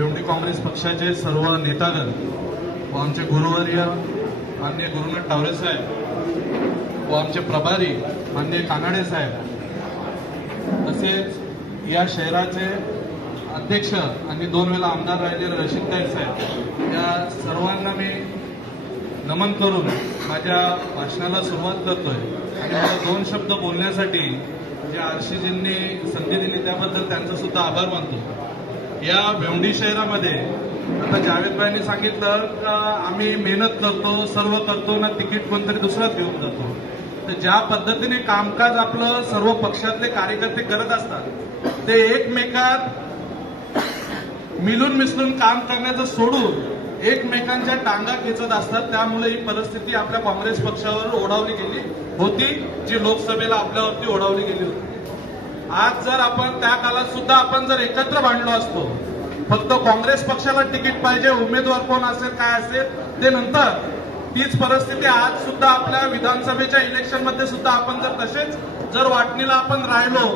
भेवंडी काँग्रेस पक्षाचे सर्व नेतागण व आमचे गुरुवर्य माननीय गुरुनाथ टावरे साहेब व आमचे प्रभारी माननीय कानाडे साहेब तसेच या शहराचे अध्यक्ष आणि 2 वेळा आमदार राहिलेले रशीदताई साहेब या सर्वांना मी नमन करून माझ्या भाषणाला सुरुवात करतोय आणि मला 2 शब्द बोलण्यासाठी जे आरशीजींनी संधी दिली त्याबद्दल त्यांचा सुद्धा आभार मानतो। या भेवंडी शहरामध्ये आता जावेदभाईंनी सांगितलं की आम्ही मेहनत करतो, सर्व करतो ना, तिकीट कोणतरी दुसराच घेऊन जातो। तर ज्या पद्धतीने कामकाज आपलं सर्व पक्षातले कार्यकर्ते करत असतात ते एकमेकात मिळून मिसळून काम करण्याचं सोडून एकमेकांच्या टांगा खेचत असतात। त्यामुळे ही परिस्थिती आपल्या काँग्रेस पक्षावर ओढावली गेली होती, जी लोकसभेला आपल्यावरती ओढावली गेली होती। आज जर आपण त्या काळात सुद्धा आपण जर एकत्र भांडलो असतो, फक्त काँग्रेस पक्षाला तिकीट पाहिजे, उमेदवार कोण असेल काय असेल ते नंतर, तीच परिस्थिती आज सुद्धा आपल्या विधानसभेच्या इलेक्शन मध्ये सुद्धा आपण जर तसेच जर वाटणीला आपण राहिलो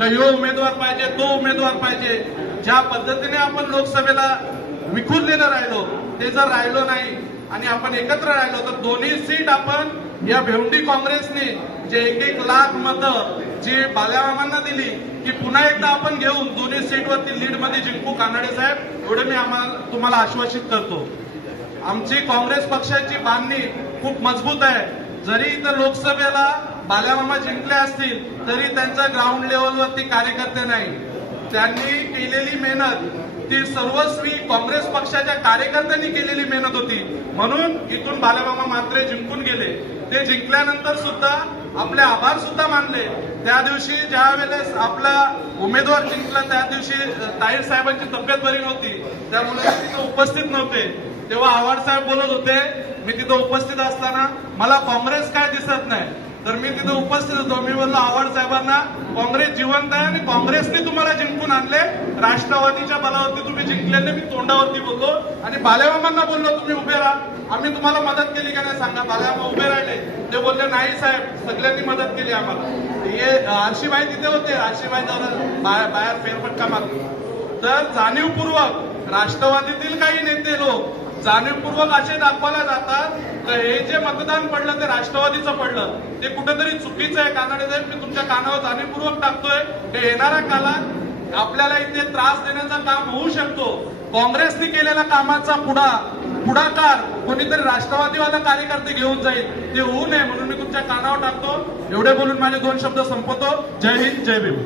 तर यो उमेदवार पाहिजे, तो उमेदवार पाहिजे, ज्या पद्धतीने आपण लोकसभेला विखुरलेलं राहिलो ते जर राहिलो नाही आणि आपण एकत्र राहिलो तर दोन्ही सीट आपण या भेवंडी काँग्रेसने जे 1-1 लाख मतं जी बाल्यामामांना दिली की पुन्हा एकदा आपण घेऊन दोन्ही सीटवरती लीड मध्ये जिंकू कानाडे साहेब, एवढे मी तुम्हाला आश्वासित करतो। आमची काँग्रेस पक्षाची बांधणी खूप मजबूत आहे। जरी इथं लोकसभेला बाल्यामामा जिंकले असतील तरी त्यांचा ग्राउंड लेवलवरती कार्यकर्ते नाही, त्यांनी केलेली मेहनत ती सर्वस्वी काँग्रेस पक्षाच्या कार्यकर्त्यांनी केलेली मेहनत होती, म्हणून इथून बाल्यामामा मात्र जिंकून गेले। ते जिंकल्यानंतर सुद्धा आपले आभार सुद्धा मानले। त्या दिवशी ज्या वेळेस आपला उमेदवार जिंकला त्या दिवशी ताईर साहेबांची तब्येत बरी नव्हती, त्यामुळे तिथे उपस्थित नव्हते। तेव्हा आव्हाड साहेब बोलत होते, मी तिथे उपस्थित असताना मला काँग्रेस काय दिसत नाही, तर मी तिथे उपस्थित होतो। मी बोललो आव्हाड साहेबांना, काँग्रेस जिवंत आहे आणि काँग्रेसने तुम्हाला जिंकून आणले, राष्ट्रवादीच्या बलावरती तुम्ही जिंकलेले, मी तोंडावरती बोललो। आणि बाल्यामामांना बोललो तुम्ही उभे राहा, आम्ही तुम्हाला मदत केली का नाही सांगा। बाल्यामामा उभे राहिले, ते बोलले नाही साहेब, सगळ्यांनी मदत केली आम्हाला। हे आरशीबाई तिथे होते, आरशीबाई बाहेर फेरफटका मारतो। तर जाणीवपूर्वक राष्ट्रवादीतील काही नेते लोक जाणीवपूर्वक असे दाखवायला जातात तर हे जे मतदान पडलं ते राष्ट्रवादीचं पडलं, ते कुठेतरी चुकीचं आहे। कानाडे साहेब, मी तुमच्या कानावर जाणीवपूर्वक टाकतोय की येणाऱ्या काळात आपल्याला इथे त्रास देण्याचं काम होऊ शकतो। काँग्रेसने केलेल्या कामाचा पुढाकार कोणीतरी राष्ट्रवादीवाला कार्यकर्ते घेऊन जाईल, ते होऊ नये म्हणून मी तुमच्या कानावर टाकतो। एवढे बोलून माझे 2 शब्द संपवतो। जय हिंद, जय भीम।